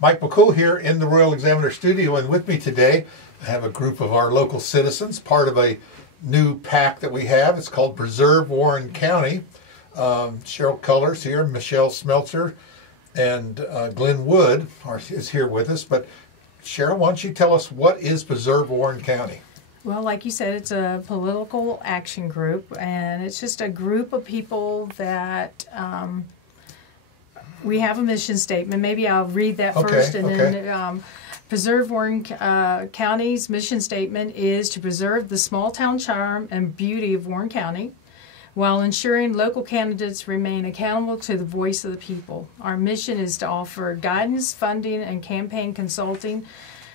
Mike McCool here in the Royal Examiner studio, and with me today I have a group of our local citizens, part of a new PAC that we have. It's called Preserve Warren County. Cheryl Cullers here, Michelle Smeltzer, and Glenn Wood is here with us. But Cheryl, why don't you tell us what is Preserve Warren County? Well, like you said, it's a political action group, and it's just a group of people that we have a mission statement. Maybe I'll read that first, and then Preserve Warren County's mission statement is to preserve the small town charm and beauty of Warren County while ensuring local candidates remain accountable to the voice of the people. Our mission is to offer guidance, funding, and campaign consulting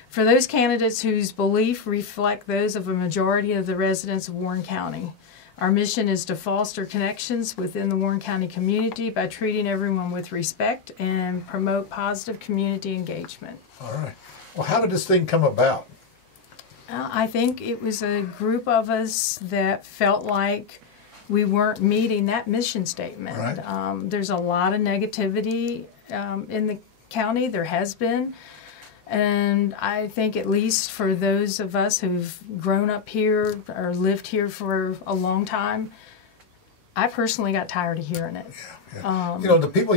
for those candidates whose beliefs reflect those of a majority of the residents of Warren County. Our mission is to foster connections within the Warren County community by treating everyone with respect and promote positive community engagement. All right. Well, how did this thing come about? I think it was a group of us that felt like we weren't meeting that mission statement. Right. There's a lot of negativity in the county. There has been. And I think at least for those of us who've grown up here or lived here for a long time, I personally got tired of hearing it. Yeah. You know, the people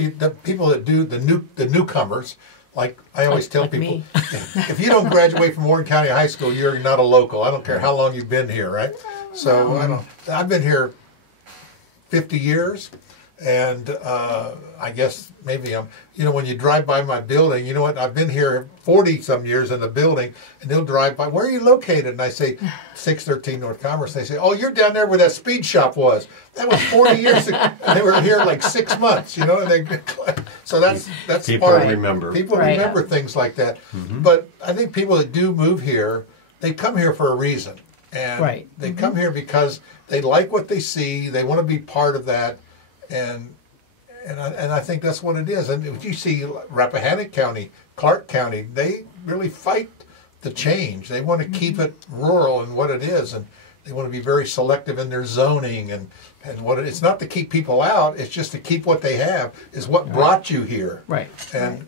that do the newcomers, like I always tell people, if you don't graduate from Warren County High School, you're not a local. I don't care how long you've been here, right? So I've been here 50 years. And I guess maybe when you drive by my building, you know what, I've been here 40-some years in the building, and they'll drive by, where are you located? And I say, 613 North Commerce. And they say, oh, you're down there where that speed shop was. That was 40 years ago. And they were here like 6 months, you know. And so that's people part of remember. People remember things like that. Mm-hmm. But I think people that do move here, they come here for a reason. And they come here because they like what they see. They want to be part of that. And I think that's what it is. And if you see Rappahannock County, Clark County, they really fight the change. They want to keep it rural and what it is, and they want to be very selective in their zoning and what it's not to keep people out. It's just to keep what they have is what brought you here. Right. And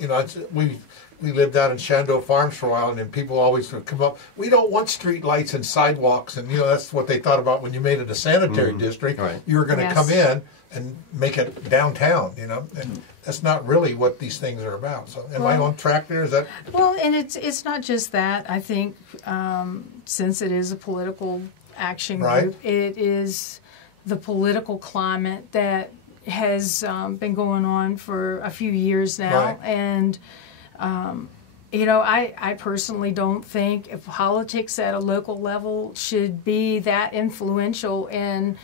you know, we lived out in Shenandoah Farms for a while, and then people always would come up, we don't want street lights and sidewalks, and you know that's what they thought about when you made it a sanitary district. Right. You were going to come in and make it downtown, you know, and that's not really what these things are about. So am I on track there? Is that? Well, and it's not just that. I think since it is a political action group, it is the political climate that has been going on for a few years now. And you know, I personally don't think if politics at a local level should be that influential in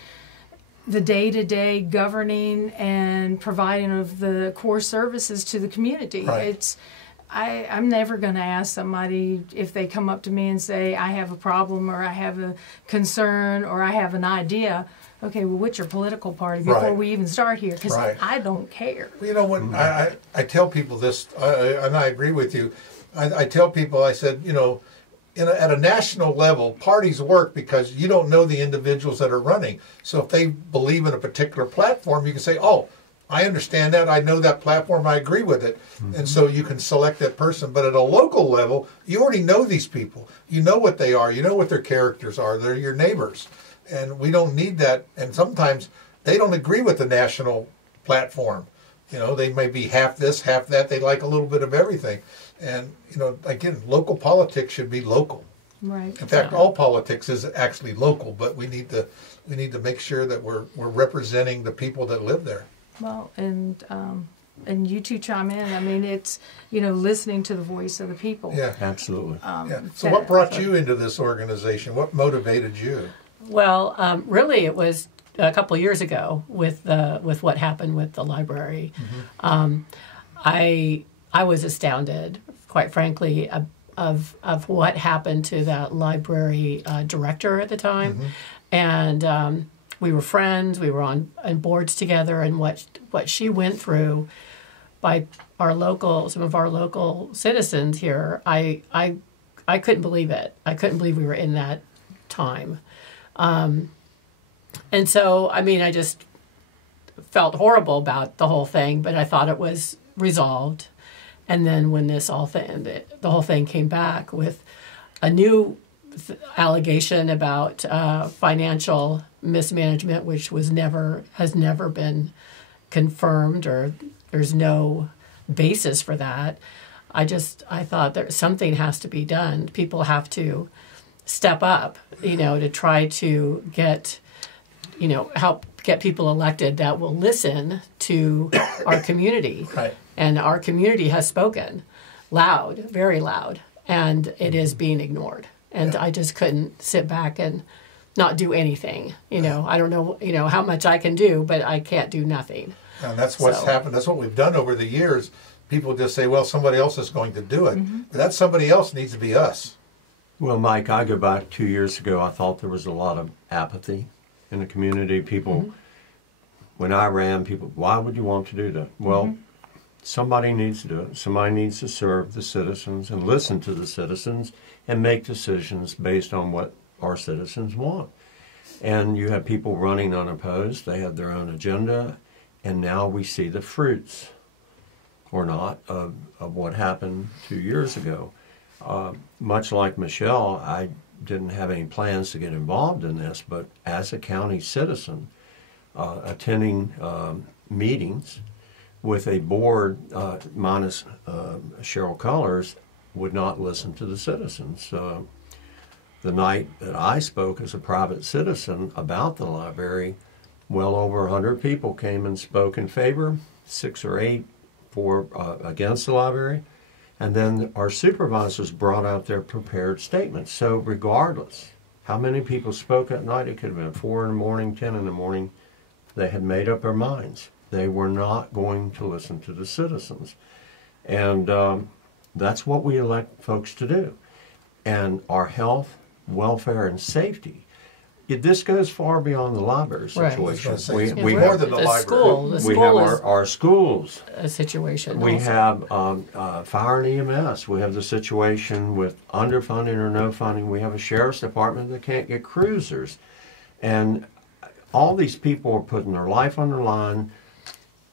the day-to-day governing and providing of the core services to the community. I'm never going to ask somebody if they come up to me and say, I have a problem or I have a concern or I have an idea. Okay, well, what's your political party before we even start here? Because I don't care. Well, you know what, I tell people this, and I agree with you. I tell people, I said, you know, at a national level, parties work because you don't know the individuals that are running. So if they believe in a particular platform, you can say, oh, I understand that. I know that platform. I agree with it. Mm-hmm. And so you can select that person. But at a local level, you already know these people. You know what they are. You know what their characters are. They're your neighbors. And we don't need that. And sometimes they don't agree with the national platform. You know, they may be half this, half that. They like a little bit of everything. And, you know, again, local politics should be local. Right. In fact, all politics is actually local, but we need to make sure that we're representing the people that live there. Well, and you two chime in. I mean, it's, you know, listening to the voice of the people. Yeah, absolutely. So what brought you into this organization? What motivated you? Well, really, it was a couple of years ago with what happened with the library. Mm-hmm. I was astounded, quite frankly, of what happened to that library director at the time, mm-hmm. And we were friends. We were on boards together, and what she went through by some of our local citizens here, I couldn't believe it. I couldn't believe we were in that time. And so, I mean, I just felt horrible about the whole thing, but I thought it was resolved. And then when the whole thing came back with a new allegation about financial mismanagement, which has never been confirmed, or there's no basis for that. I thought that something has to be done. People have to step up, to try to get, help get people elected that will listen to our community. Right. And our community has spoken loud, very loud, and it is being ignored. And I just couldn't sit back and not do anything. I don't know, how much I can do, but I can't do nothing. And that's what's happened. That's what we've done over the years. People just say, well, somebody else is going to do it. But that somebody else needs to be us. Well, Mike, I go back 2 years ago. I thought there was a lot of apathy in the community. People, when I ran, people, why would you want to do that? Well, somebody needs to do it. Somebody needs to serve the citizens and listen to the citizens and make decisions based on what our citizens want. And you have people running unopposed. They have their own agenda. And now we see the fruits, or not, of what happened 2 years ago. Much like Michelle, I didn't have any plans to get involved in this, but as a county citizen, attending meetings with a board minus Cheryl Cullers would not listen to the citizens. The night that I spoke as a private citizen about the library, well over 100 people came and spoke in favor, 6 or 8 for against the library, and then our supervisors brought out their prepared statements. So regardless how many people spoke that night, it could have been 4 in the morning, 10 in the morning, they had made up their minds. They were not going to listen to the citizens. And that's what we elect folks to do. And our health, welfare, and safety, this goes far beyond the library situation. Right. We more than the library. We have our schools. A situation. We also have fire and EMS. We have the situation with underfunding or no funding. We have a sheriff's department that can't get cruisers. And all these people are putting their life on the line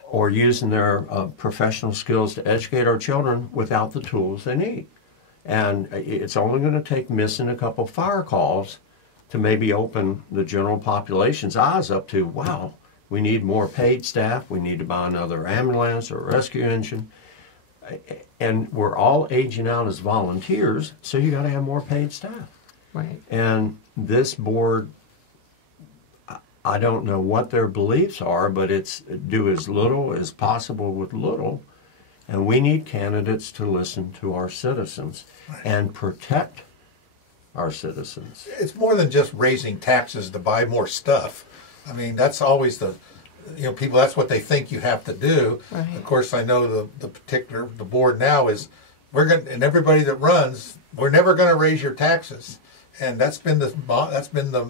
or using their professional skills to educate our children without the tools they need. And it's only going to take missing a couple fire calls to maybe open the general population's eyes up to, wow, we need more paid staff, we need to buy another ambulance or rescue engine. And we're all aging out as volunteers, so you got to have more paid staff. Right. And this board, I don't know what their beliefs are, but it's do as little as possible with little. And we need candidates to listen to our citizens and protect our citizens. It's more than just raising taxes to buy more stuff. I mean, that's always people, that's what they think you have to do. Right. Of course, I know the board now is, and everybody that runs, we're never going to raise your taxes. And that's been the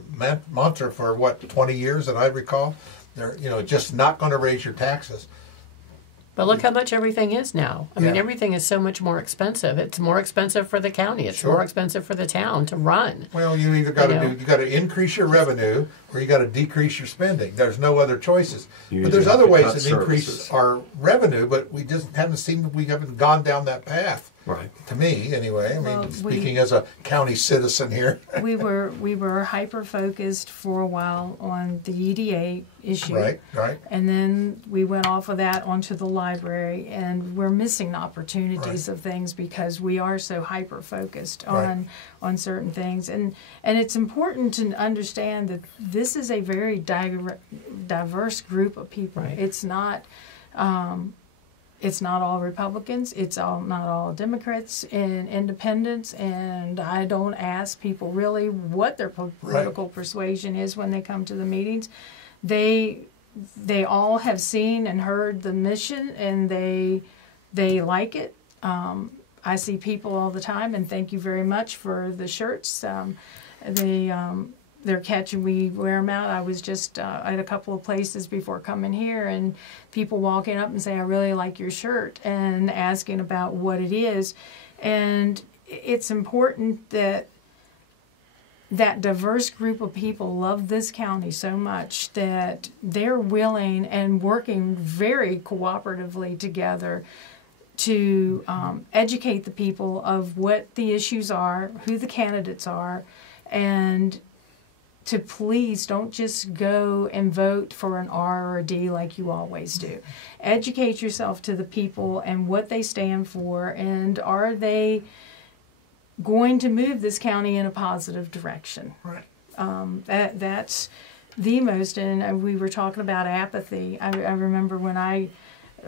mantra for 20 years that I recall. They're, just not going to raise your taxes. But look how much everything is now. I mean, everything is so much more expensive. It's more expensive for the county. It's more expensive for the town to run. Well, you either got to you got to increase your revenue or you got to decrease your spending. There's no other choices. But there's other ways to increase our revenue, but we just haven't gone down that path. Right. To me, anyway. I mean, speaking as a county citizen here. we were hyper focused for a while on the EDA issue. Right. And then we went off of that onto the library, and we're missing opportunities of things because we are so hyper focused on certain things. And it's important to understand that this is a very diverse group of people. Right. It's not all Republicans. It's not all Democrats and independents. And I don't ask people really what their political persuasion is when they come to the meetings. They all have seen and heard the mission, and they like it. I see people all the time, and thank you very much for the shirts. They're catching, we wear them out. I was just at a couple of places before coming here, and people walking up and saying, I really like your shirt, and asking about what it is. And it's important that diverse group of people love this county so much that they're willing and working very cooperatively together to educate the people of what the issues are, who the candidates are, and to please don't just go and vote for an R or a D like you always do. Educate yourself to the people and what they stand for, and are they going to move this county in a positive direction. Right. That's the most, and we were talking about apathy. I remember when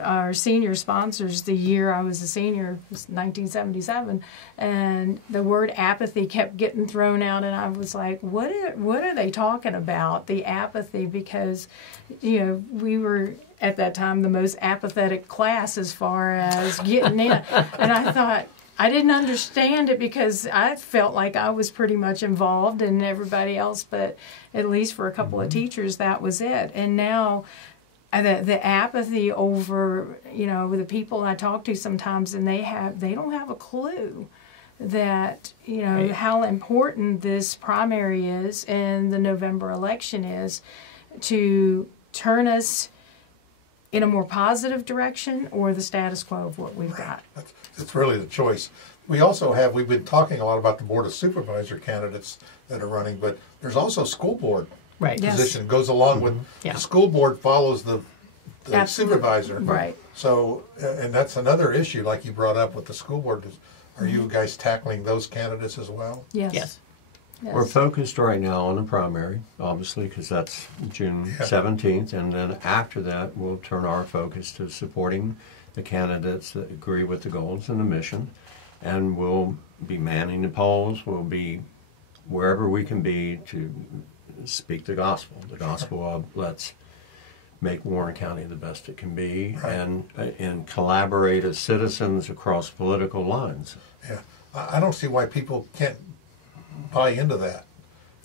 our senior sponsors, the year I was a senior, was 1977, and the word apathy kept getting thrown out, and I was like, what are they talking about, the apathy? Because, we were, at that time, the most apathetic class as far as getting in. And I thought, I didn't understand it because I felt like I was pretty much involved and everybody else, but at least for a couple of teachers, that was it. And now the apathy over, the people I talk to sometimes, and they don't have a clue that, Right. how important this primary is and the November election is to turn us in a more positive direction or the status quo of what we've got. It's really the choice. We've been talking a lot about the Board of Supervisor candidates that are running, but there's also school board Right. Yes. position. Goes along with, Yeah. the school board follows the Absolutely. supervisor. Right. So, and that's another issue like you brought up with the school board. Are you guys tackling those candidates as well? Yes. Yes. Yes. We're focused right now on the primary, obviously, because that's June 17th, and then after that, we'll turn our focus to supporting the candidates that agree with the goals and the mission, and we'll be manning the polls. We'll be wherever we can be to speak the gospel of let's make Warren County the best it can be, Right. and collaborate as citizens across political lines. Yeah. I don't see why people can't buy into that.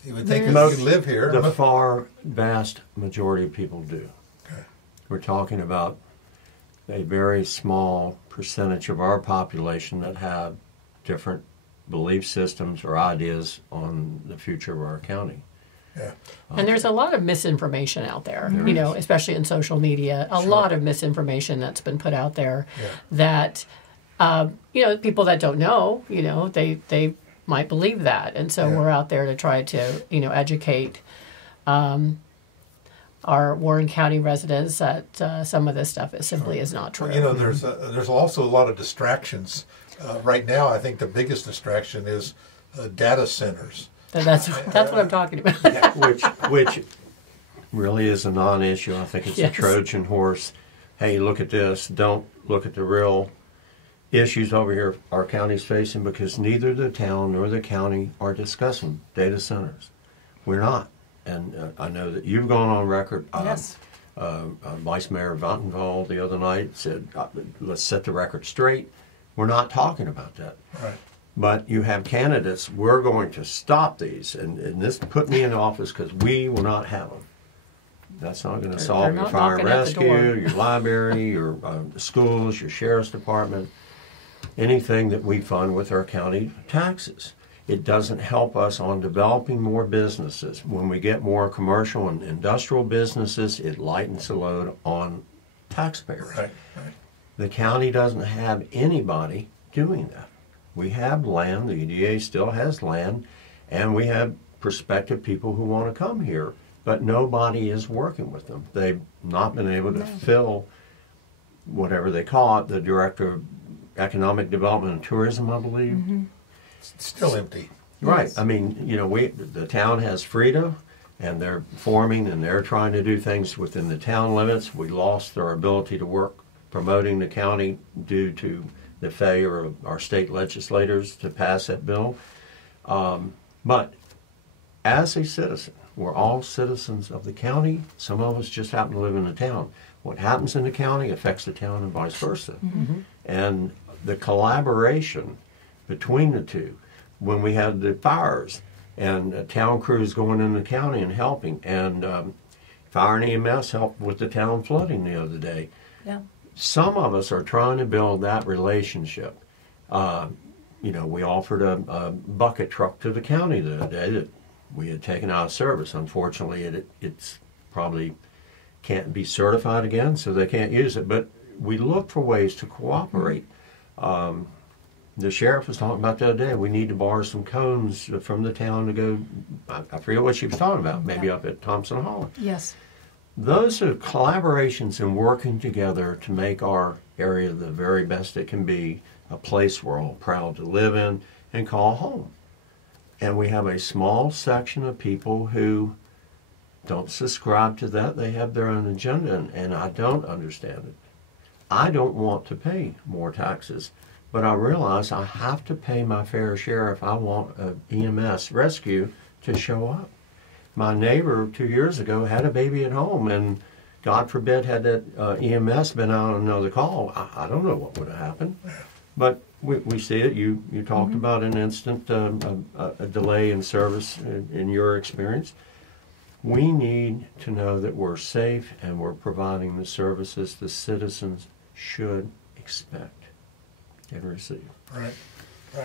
You would think There's- if you live here. The far vast majority of people do. Okay. We're talking about a very small percentage of our population that have different belief systems or ideas on the future of our county. Yeah. And there's a lot of misinformation out there, There especially in social media. A lot of misinformation that's been put out there Yeah. that, people that don't know, they might believe that. And so Yeah. we're out there to try to, educate our Warren County residents that some of this stuff simply is not true. There's also a lot of distractions. Right now, I think the biggest distraction is data centers. That's what I'm talking about. which really is a non-issue. I think it's Yes. a Trojan horse. Hey, look at this. Don't look at the real issues over here our county's facing, because neither the town nor the county are discussing data centers. We're not. And I know that you've gone on record. Yes. Vice Mayor Vattenfall the other night said, let's set the record straight. We're not talking about that. Right. But you have candidates, we're going to stop these, and this put me in office because we will not have them. That's not going to solve they're your not fire and knocking at the door. rescue, your library, your schools, your sheriff's department, anything that we fund with our county taxes. It doesn't help us on developing more businesses. When we get more commercial and industrial businesses, it lightens the load on taxpayers. Right. The county doesn't have anybody doing that. We have land, the EDA still has land, and we have prospective people who want to come here, but nobody is working with them. They've not been able to fill whatever they call it, the Director of Economic Development and Tourism, I believe. Mm-hmm. It's still empty. Right. Yes. I mean, the town has Frida, and they're forming, and they're trying to do things within the town limits. We lost our ability to work promoting the county due to the failure of our state legislators to pass that bill. But as a citizen, we're all citizens of the county. Some of us just happen to live in the town. What happens in the county affects the town and vice versa. Mm-hmm. And the collaboration between the two, when we had the fires and town crews going in the county and helping, and fire and EMS helped with the town flooding the other day. Yeah. Some of us are trying to build that relationship. We offered a bucket truck to the county the other day that we had taken out of service. Unfortunately, it's probably can't be certified again, so they can't use it. But we look for ways to cooperate. The sheriff was talking about the other day, we need to borrow some cones from the town to go, I forget what she was talking about, maybe up at Thompson Hall. Yes. Those are collaborations and working together to make our area the very best it can be, a place we're all proud to live in and call home. And we have a small section of people who don't subscribe to that. They have their own agenda, and I don't understand it. I don't want to pay more taxes, but I realize I have to pay my fair share if I want an EMS rescue to show up. My neighbor 2 years ago had a baby at home, and God forbid had that EMS been out on another call, I don't know what would have happened. But we see it. You talked about an instant a delay in service in your experience. We need to know that we're safe and we're providing the services the citizens should expect and receive. Right.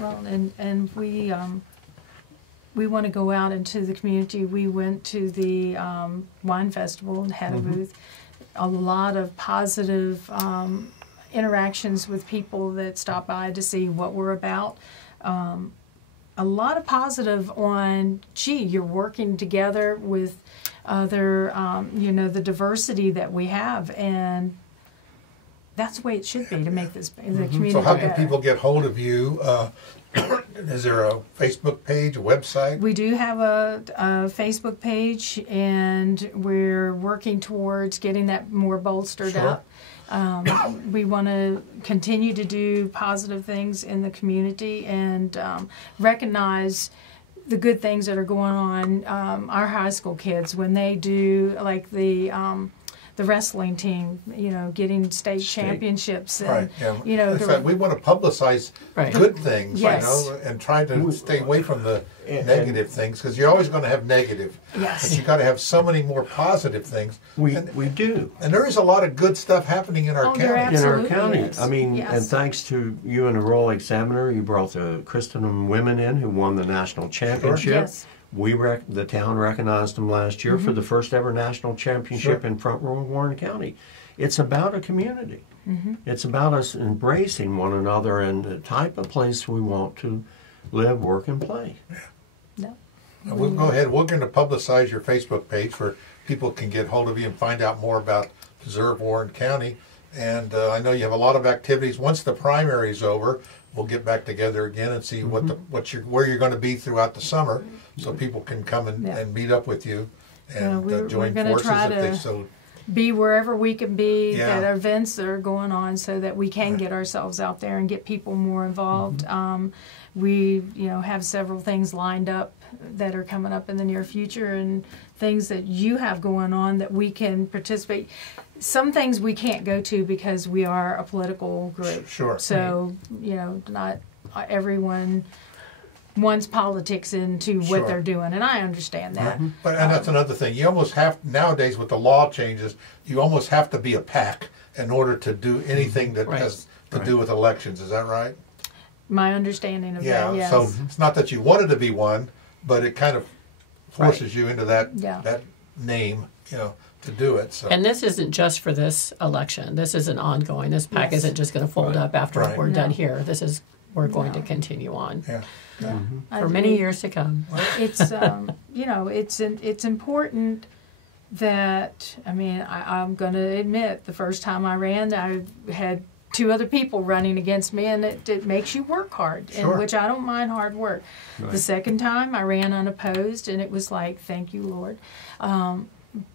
Well, and we want to go out into the community. We went to the wine festival and had a booth. A lot of positive interactions with people that stop by to see what we're about. A lot of positive on, gee, you're working together with other, the diversity that we have, and that's the way it should be to make this the community So how can better. people get hold of you? Is there a Facebook page, a website? We do have a Facebook page, and we're working towards getting that more bolstered Sure. up. We want to continue to do positive things in the community and recognize the good things that are going on. Our high school kids, when they do like the wrestling team, getting state championships, and Right. Yeah. In fact, we want to publicize good things, Yes. and try to stay away from the negative things, because you're always going to have negative. Yes. But you got to have so many more positive things. We and do. there is a lot of good stuff happening in our Oh, there county. In our Absolutely county. is. I mean, Yes. and thanks to you and the Royal Examiner, you brought the Christendom women in who won the national championship. Yes. The town recognized them last year for the first ever national championship in Front Royal Warren County. It's about a community. It's about us embracing one another and the type of place we want to live, work, and play. No. We'll go ahead. We're going to publicize your Facebook page where people can get hold of you and find out more about Preserve Warren County. And I know you have a lot of activities. Once the primary is over, we'll get back together again and see where you're going to be throughout the summer, so people can come and meet up with you and we're join gonna forces try if they to so. Be wherever we can be Yeah. at events that are going on, so that we can get ourselves out there and get people more involved. We have several things lined up that are coming up in the near future, and things that you have going on that we can participate. Some things we can't go to because we are a political group. Sure. So not everyone wants politics into Sure. what they're doing, and I understand that. But and that's another thing. You almost have nowadays with the law changes. You almost have to be a PAC in order to do anything that has to do with elections. Is that right? My understanding of Yeah. that, yes. So it's not that you wanted to be one, but it kind of forces you into that name, to do it. So. And this isn't just for this election. This is an ongoing. This PAC isn't just going to fold up after Right. we're done No. here. We're going to continue on Yeah. I for many think years to come. It's it's important that I'm going to admit the first time I ran, I had two other people running against me, and it makes you work hard, Sure. which I don't mind hard work. Right. The second time I ran unopposed, and it was like, thank you, Lord.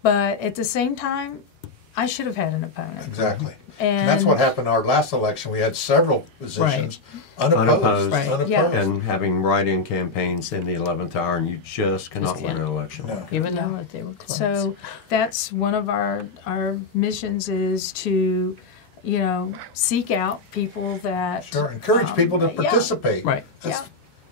But at the same time, I should have had an opponent. Exactly. And that's what happened in our last election. We had several positions unopposed. Unopposed. Yeah. And having write-in campaigns in the 11th hour, and you just cannot win an can't. election. No. Even though they were close. So that's one of our missions, is to, seek out people that Sure. Encourage people to participate. Right.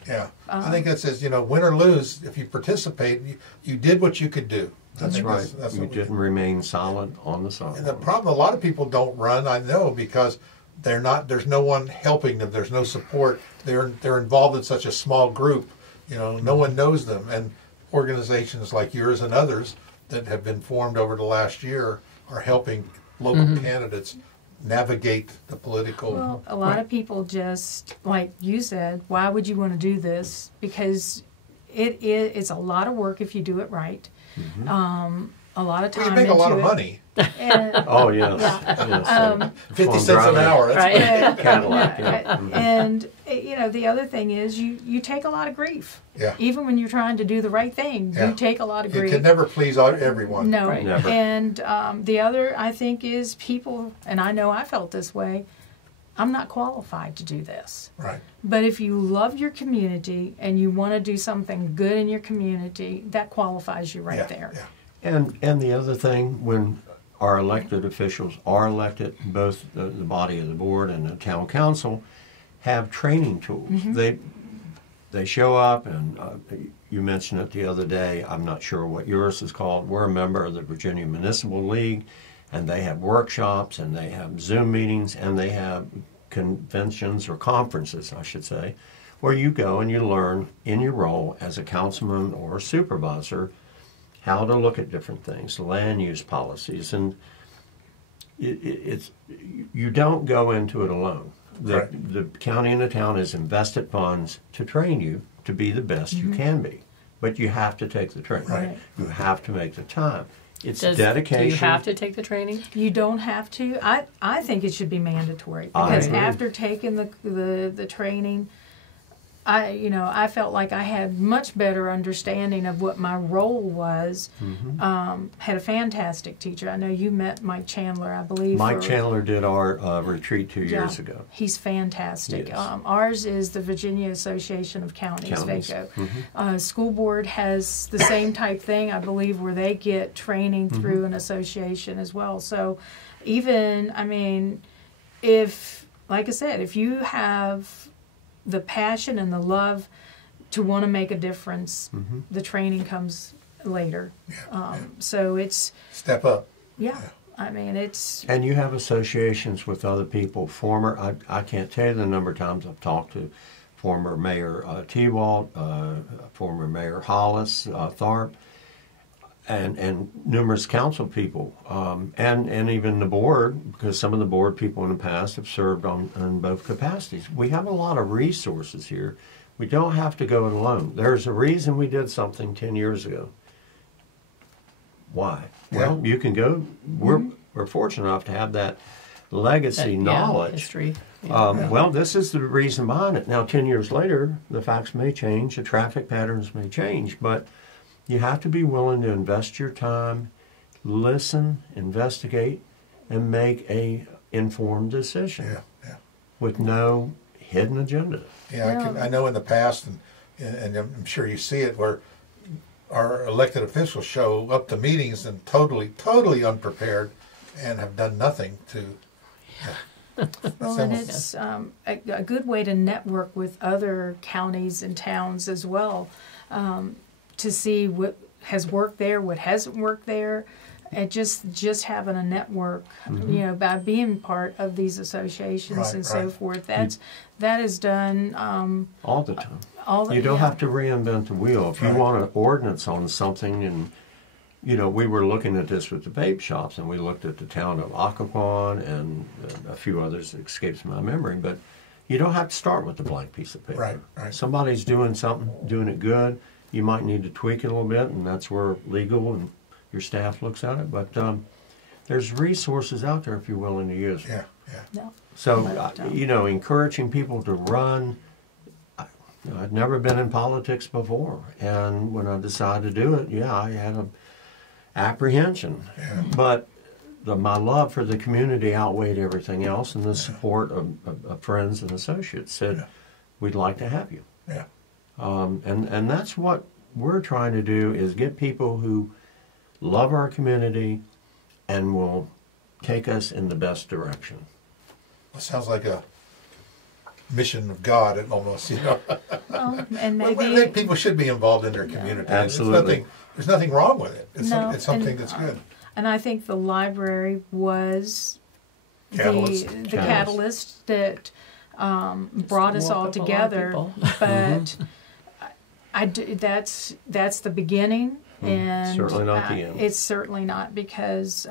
Yeah. I think that says, win or lose, if you participate, you did what you could do. I That's think right. That's You what we didn't remain solid on the And the sidewalk. problem, a lot of people don't run, I know, because there's no one helping them. There's no support. They're involved in such a small group. No one knows them. And organizations like yours and others that have been formed over the last year are helping local candidates navigate the political. Well, a lot of people just, like you said, why would you want to do this? Because it's a lot of work if you do it right. A lot of time. Well, you make a lot of money. And, Oh, yes. Yeah. 50 cents an hour. That's Right. Cadillac, yeah. And the other thing is you take a lot of grief. Yeah. Even when you're trying to do the right thing, Yeah. you take a lot of You grief. can never please everyone. No. Right. Never. And the other, I think, is people, and I know I felt this way, I'm not qualified to do this. Right. But if you love your community and you want to do something good in your community, that qualifies you right Yeah. there. Yeah. And the other thing, when our elected officials are elected, both the body of the board and the town council have training tools. They show up, and you mentioned it the other day. I'm not sure what yours is called. We're a member of the Virginia Municipal League, and they have workshops, and they have Zoom meetings, and they have conventions or conferences, I should say, where you go and you learn in your role as a councilman or a supervisor how to look at different things, land use policies, and it's you don't go into it alone. The county and the town has invested funds to train you to be the best you can be, but you have to take the training. Right. You have to make the time. It's Do dedication. you have to take the training? You don't have to. I think it should be mandatory I because agree. after taking the training, I felt like I had much better understanding of what my role was. Had a fantastic teacher. I know you met Mike Chandler, I believe. Mike Chandler did our retreat 2 Yeah, years ago. He's fantastic. Yes. Ours is the Virginia Association of Counties, Counties. VACO. School board has the same type thing, I believe, where they get training through an association as well. So even, if, like I said, if you have the passion and the love to want to make a difference, the training comes later. So it's, Step up. it's... And you have associations with other people, I can't tell you the number of times I've talked to former Mayor Tewalt, former Mayor Hollis, Tharp, and numerous council people, and even the board, because some of the board people in the past have served on both capacities. We have a lot of resources here. We don't have to go it alone. There's a reason we did something 10 years ago. Why? Well, you can go, we're fortunate enough to have that legacy knowledge. History. Well, this is the reason behind it. Now, 10 years later, the facts may change, the traffic patterns may change, but you have to be willing to invest your time, listen, investigate, and make a informed decision with no hidden agenda. I know in the past, and I'm sure you see it, where our elected officials show up to meetings and totally unprepared and have done nothing to... Well, and it's a good way to network with other counties and towns as well, to see what has worked there, what hasn't worked there, and just having a network, by being part of these associations and so forth. That is done all the time. You don't have to reinvent the wheel. If you want an ordinance on something, and we were looking at this with the vape shops, and we looked at the town of Occoquan and a few others that escapes my memory, but you don't have to start with a blank piece of paper. Right. Somebody's doing something, doing it good. You might need to tweak it a little bit, and that's where legal and your staff looks at it. But there's resources out there if you're willing to use them. No. So, encouraging people to run. I'd never been in politics before, and when I decided to do it, I had an apprehension. But my love for the community outweighed everything else, and the support of friends and associates said, we'd like to have you. And that's what we're trying to do, is get people who love our community and will take us in the best direction. Well, sounds like a mission of God, almost. Well, and maybe I think people should be involved in their community. Absolutely. There's nothing wrong with it. It's something and, that's good. And I think the library was Catalyst. the catalyst that brought us all together. But that's the beginning, and certainly not the end. It's certainly not, because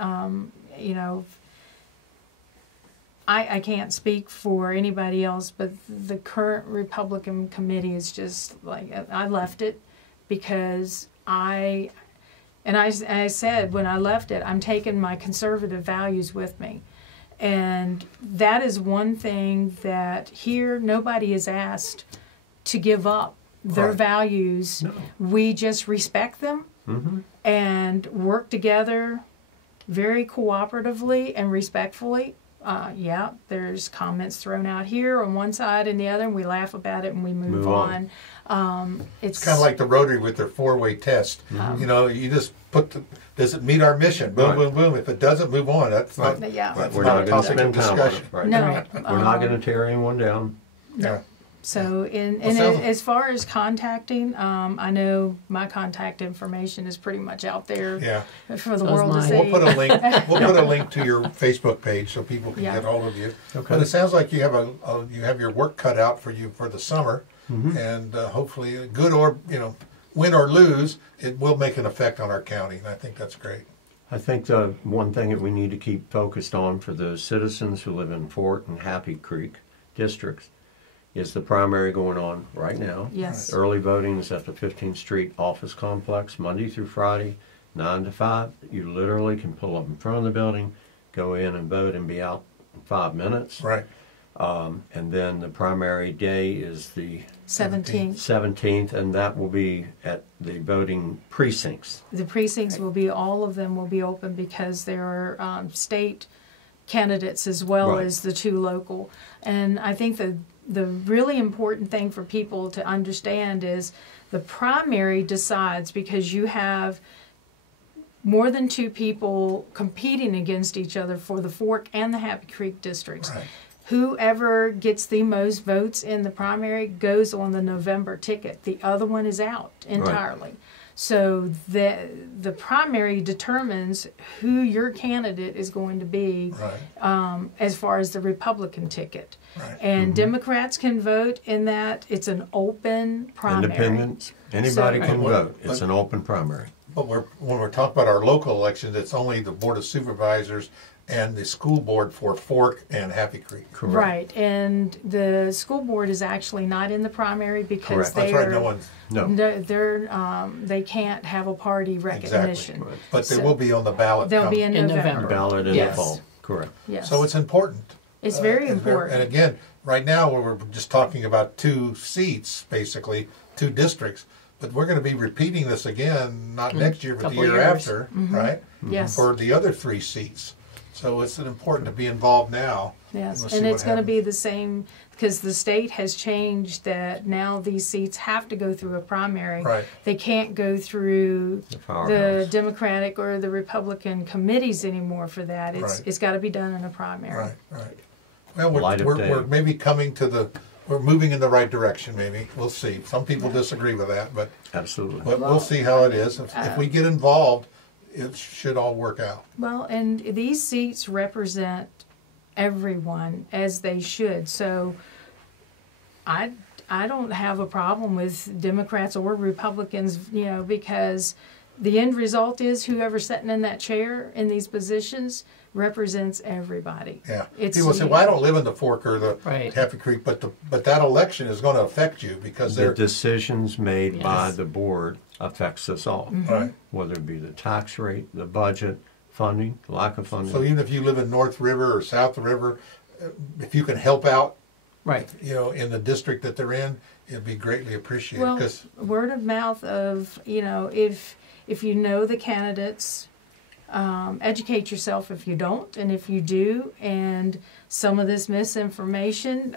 I can't speak for anybody else, but the current Republican committee is just like, I left it because I said when I left it, I'm taking my conservative values with me. And that is one thing that here nobody is asked to give up their values. No. We just respect them and work together very cooperatively and respectfully. Yeah, there's comments thrown out here on one side and the other, and we laugh about it and we move on. It's kind of like the Rotary with their four-way test. You know, you just put does it meet our mission? Boom, boom, boom. If it doesn't, move on. That's not, that's we're not not going to spend time on it. Right? No. We're not going to tear anyone down. Yeah. So, as far as contacting, I know my contact information is pretty much out there for the world to see. We'll put a link. We'll put a link to your Facebook page so people can get hold of you. Okay. But it sounds like you have your work cut out for you for the summer, and hopefully, good or win or lose, it will make an effect on our county, and I think that's great. I think the one thing that we need to keep focused on for those citizens who live in Fort and Happy Creek districts is the primary going on right now. Yes. Early voting is at the 15th Street office complex, Monday through Friday, 9 to 5. You literally can pull up in front of the building, go in and vote and be out in 5 minutes. Right. And then the primary day is the 17th, and that will be at the voting precincts. The precincts will be, all of them will be open because there are state candidates as well as the 2 local. And I think the really important thing for people to understand is the primary decides because you have more than 2 people competing against each other for the Fork and the Happy Creek districts. Right. Whoever gets the most votes in the primary goes on the November ticket. The other one is out entirely. Right. So the primary determines who your candidate is going to be as far as the Republican ticket. Right. And Democrats can vote in that. It's an open primary. Independents, anybody can vote. It's an open primary. But when we're talking about our local elections, it's only the Board of Supervisors and the school board for Fork and Happy Creek. Correct. Right, and the school board is actually not in the primary because they they can't have a party recognition. Exactly. But they will be on the ballot. They'll be in November. Ballot in the fall. Correct. Yes. So it's important. It's very important. And again, right now we're just talking about 2 seats, basically 2 districts. But we're going to be repeating this again, not next year, but the year after, right? Yes. For the other 3 seats. So it's important to be involved now. Yes, and it's going to be the same because the state has changed that now these seats have to go through a primary. Right. They can't go through the Democratic or the Republican committees anymore for that. It's got to be done in a primary. Right. Well, we're maybe coming to we're moving in the right direction, maybe. We'll see. Some people disagree with that, but absolutely. But we'll see how it is. If we get involved, it should all work out. Well, and these seats represent everyone as they should. So I don't have a problem with Democrats or Republicans, because the end result is whoever's sitting in that chair in these positions represents everybody. Yeah. People say, well, I don't live in the Fork or the Happy Creek, but that election is going to affect you because the decisions made by the board affects us all. Right. Whether it be the tax rate, the budget, funding, lack of funding. So even if you live in North River or South River, if you can help out, in the district that they're in, it'd be greatly appreciated. Well, word of mouth of, if you know the candidates, educate yourself if you don't, and if you do, and some of this misinformation,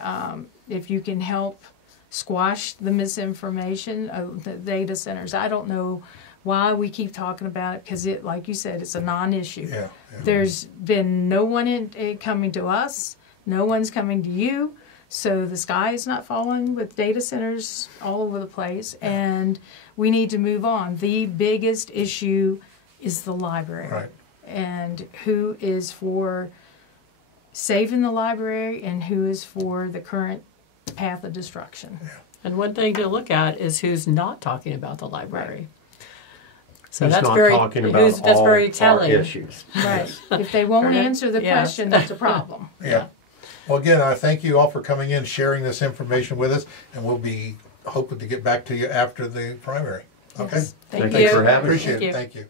if you can help squash the misinformation of the data centers. I don't know why we keep talking about it because like you said, it's a non-issue. Yeah. There's been no one coming to us, no one's coming to you, so the sky is not falling with data centers all over the place, and we need to move on. The biggest issue is the library, and who is for saving the library and who is for the current path of destruction. Yeah. And one thing to look at is who's not talking about the library. So who's that's not very talking about very telling. Our issues. Right. If they won't answer the question, that's a problem. Yeah. Well, again, I thank you all for coming in, sharing this information with us, and we'll be hoping to get back to you after the primary. Okay? Yes. Thank Thank you you for having me. Appreciate Thank you. it. Thank you.